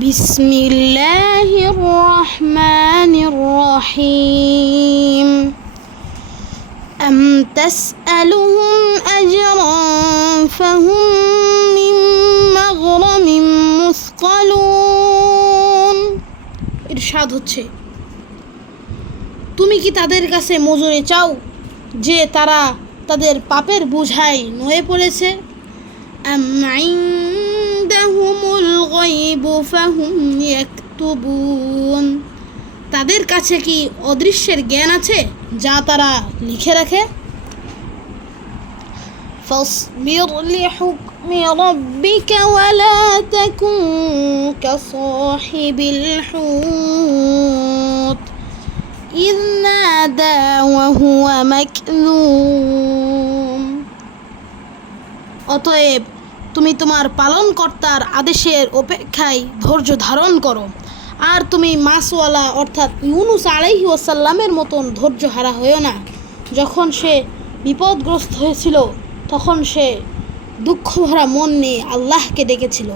বিসমিল্লাহির রহমানির রহিম আম তাসআলুহুম আজরান ফাহুম মিন মাগরামিন মুসকালুন। ইরশাদ হচ্ছে, তুমি কি তাদের কাছে মজুরি চাও যে তারা তাদের পাপের বোঝায় নুয়ে পড়েছে? আম ইনদাহুমুল গায়বু ফাহুম ইয়াকতুবুন। তাদের কাছে কি অদৃশ্যের জ্ঞান আছে যা তারা লিখে রাখে? ফাসবির লিহুকমি রাব্বিকা ওয়ালা তাকুন কাসাহিবিল হুত ইয নাদা ওয়া হুয়া মাকযুম। অতএব তুমি তোমার পালনকর্তার আদেশের অপেক্ষায় ধৈর্য ধারণ করো, আর তুমি মাছওয়ালা অর্থাৎ ইউনুস আলাইহি ওয়াসাল্লামের মতন ধৈর্য হারা হয়েও না। যখন সে বিপদগ্রস্ত হয়েছিল তখন সে দুঃখভরা মন নিয়ে আল্লাহকে ডেকেছিল।